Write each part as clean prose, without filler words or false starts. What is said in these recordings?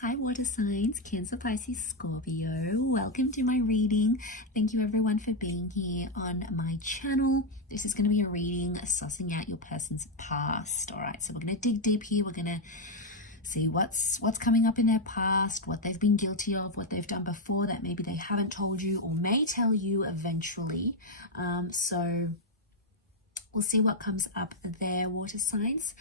Hi water signs, Cancer, Pisces, Scorpio. Welcome to my reading. Thank you everyone for being here on my channel. This is going to be a reading sussing out your person's past. All right, so we're going to dig deep here. We're going to see what's coming up in their past, what they've been guilty of, what they've done before that maybe they haven't told you or may tell you eventually. So we'll see what comes up there, water signs.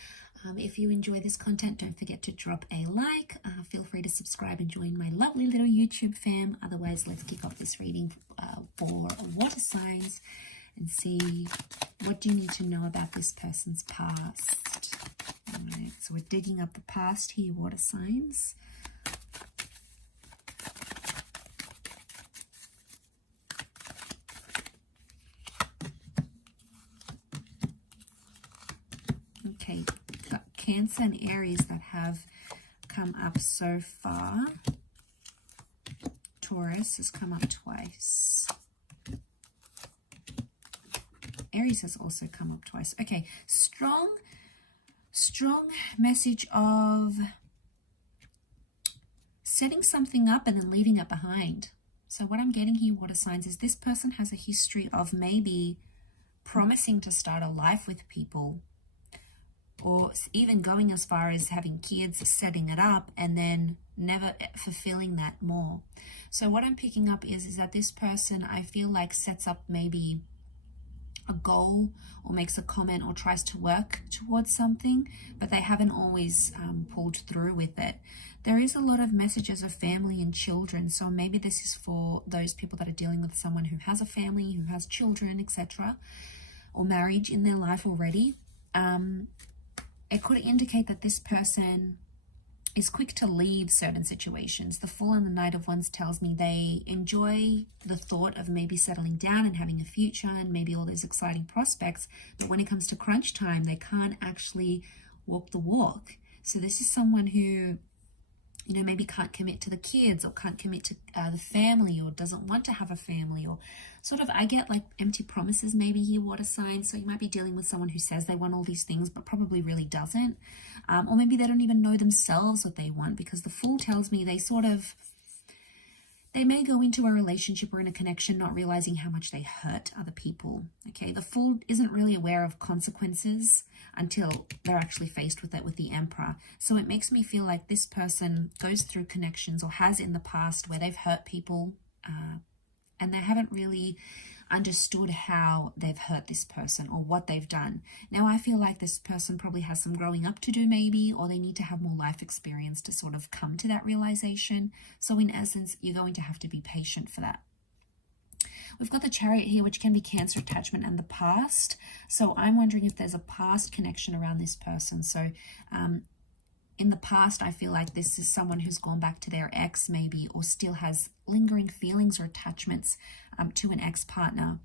If you enjoy this content, don't forget to drop a like. Feel free to subscribe and join my lovely little YouTube fam. Otherwise, let's kick off this reading for water signs and see what do you need to know about this person's past. All right, so we're digging up the past here, water signs. Okay, got Cancer and Aries that have come up so far. Taurus has come up twice. Aries has also come up twice. Okay, strong message of setting something up and then leaving it behind. So what I'm getting here, water signs, is this person has a history of maybe promising to start a life with people, or even going as far as having kids, setting it up, and then never fulfilling that more. So what I'm picking up is that this person, I feel like, sets up maybe a goal or makes a comment or tries to work towards something, but they haven't always pulled through with it. There is a lot of messages of family and children, so maybe this is for those people that are dealing with someone who has a family, who has children, etc., or marriage in their life already. It could indicate that this person is quick to leave certain situations. The Fool and the Knight of Wands tells me they enjoy the thought of maybe settling down and having a future and maybe all those exciting prospects, but when it comes to crunch time, they can't actually walk the walk. So this is someone who, you know, maybe can't commit to the kids or can't commit to the family, or doesn't want to have a family, or sort of, I get like empty promises maybe here, water signs. So you might be dealing with someone who says they want all these things but probably really doesn't, or maybe they don't even know themselves what they want, because the Fool tells me they may go into a relationship or in a connection not realizing how much they hurt other people. Okay, the Fool isn't really aware of consequences until they're actually faced with it with the Emperor. So it makes me feel like this person goes through connections, or has in the past, where they've hurt people and they haven't really understood how they've hurt this person or what they've done. Now I feel like this person probably has some growing up to do maybe, or they need to have more life experience to sort of come to that realization. So in essence, you're going to have to be patient for that. We've got the Chariot here, which can be Cancer attachment and the past. So I'm wondering if there's a past connection around this person. So in the past, I feel like this is someone who's gone back to their ex maybe, or still has lingering feelings or attachments to an ex-partner.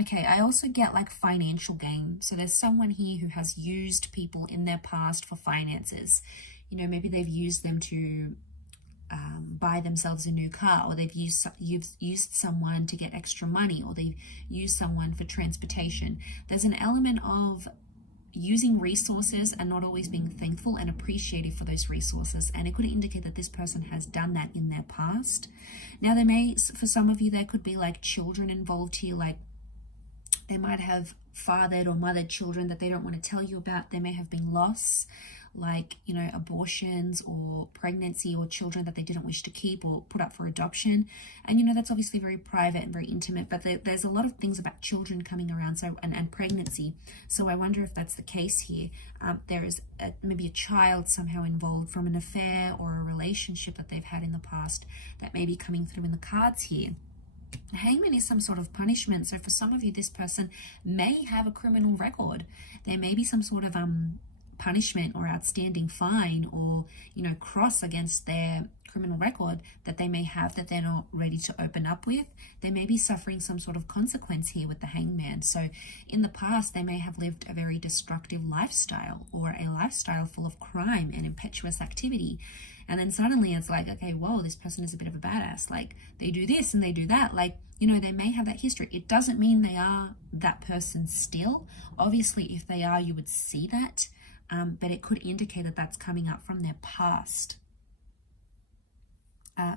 Okay, I also get like financial gain. So there's someone here who has used people in their past for finances. You know, maybe they've used them to buy themselves a new car, or you've used someone to get extra money, or they've used someone for transportation. There's an element of using resources and not always being thankful and appreciative for those resources, and it could indicate that this person has done that in their past. Now there may, for some of you, there could be like children involved here, like they might have fathered or mothered children that they don't want to tell you about. There may have been loss, like, you know, abortions or pregnancy, or children that they didn't wish to keep or put up for adoption. And, you know, that's obviously very private and very intimate, but there's a lot of things about children coming around, so and pregnancy. So I wonder if that's the case here. There is maybe a child somehow involved from an affair or a relationship that they've had in the past that may be coming through in the cards here. The Hangman is some sort of punishment. So for some of you, this person may have a criminal record. There may be some sort of punishment or outstanding fine, or, you know, cross against their criminal record that they may have that they're not ready to open up with. They may be suffering some sort of consequence here with the Hangman. So in the past, they may have lived a very destructive lifestyle, or a lifestyle full of crime and impetuous activity. And then suddenly it's like, okay, whoa, this person is a bit of a badass. Like, they do this and they do that. Like, you know, they may have that history. It doesn't mean they are that person still. Obviously, if they are, you would see that. but it could indicate that that's coming up from their past.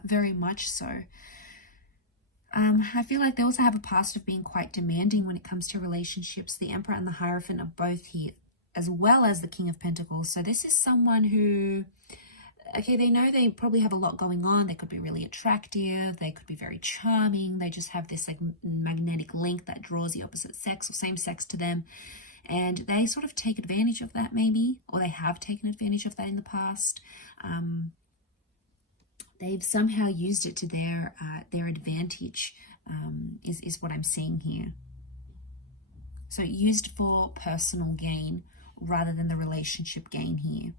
Very much so. I feel like they also have a past of being quite demanding when it comes to relationships. The Emperor and the Hierophant are both here, as well as the King of Pentacles. So this is someone who, okay, they know they probably have a lot going on. They could be really attractive. They could be very charming. They just have this like magnetic link that draws the opposite sex or same sex to them. And they sort of take advantage of that maybe, or they have taken advantage of that in the past. They've somehow used it to their advantage, is what I'm seeing here. So used for personal gain rather than the relationship gain here.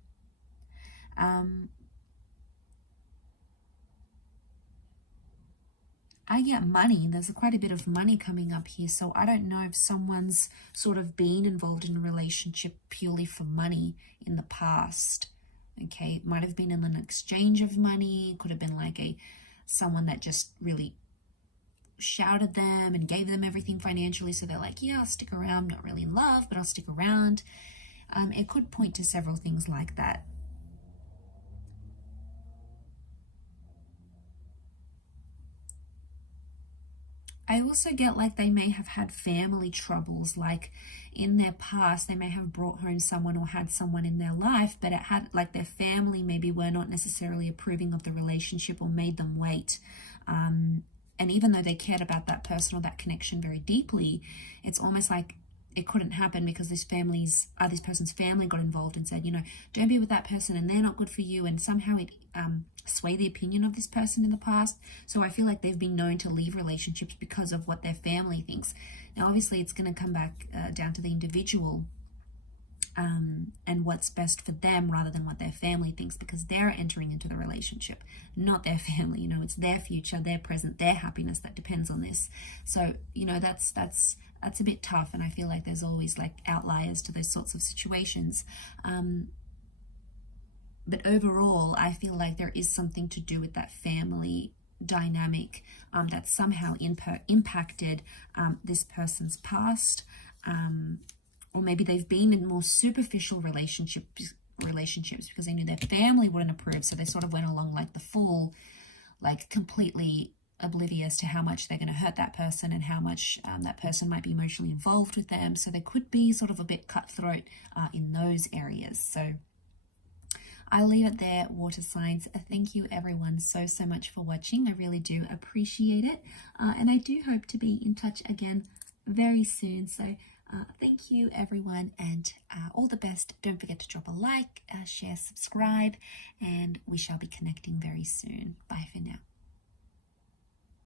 I get money. There's quite a bit of money coming up here. So I don't know if someone's sort of been involved in a relationship purely for money in the past. Okay, it might have been in an exchange of money. Could have been like someone that just really shouted them and gave them everything financially. So they're like, yeah, I'll stick around. I'm not really in love, but I'll stick around. It could point to several things like that. I also get like they may have had family troubles, like in their past they may have brought home someone or had someone in their life, but it had like their family maybe were not necessarily approving of the relationship or made them wait. And even though they cared about that person or that connection very deeply, it's almost like it couldn't happen because this person's family got involved and said, you know, don't be with that person and they're not good for you, and somehow it swayed the opinion of this person in the past. So I feel like they've been known to leave relationships because of what their family thinks. Now obviously it's going to come back down to the individual and what's best for them rather than what their family thinks, because they're entering into the relationship, not their family. You know, it's their future, their present, their happiness that depends on this. So, you know, that's a bit tough, and I feel like there's always like outliers to those sorts of situations. But overall, I feel like there is something to do with that family dynamic that somehow impacted this person's past. Or maybe they've been in more superficial relationships because they knew their family wouldn't approve. So they sort of went along like the fool, like completely oblivious to how much they're going to hurt that person and how much that person might be emotionally involved with them. So they could be sort of a bit cutthroat in those areas. So I'll leave it there, water signs. Thank you everyone so much for watching. I really do appreciate it. And I do hope to be in touch again very soon. So thank you everyone, and all the best. Don't forget to drop a like, share, subscribe, and we shall be connecting very soon. Bye for now.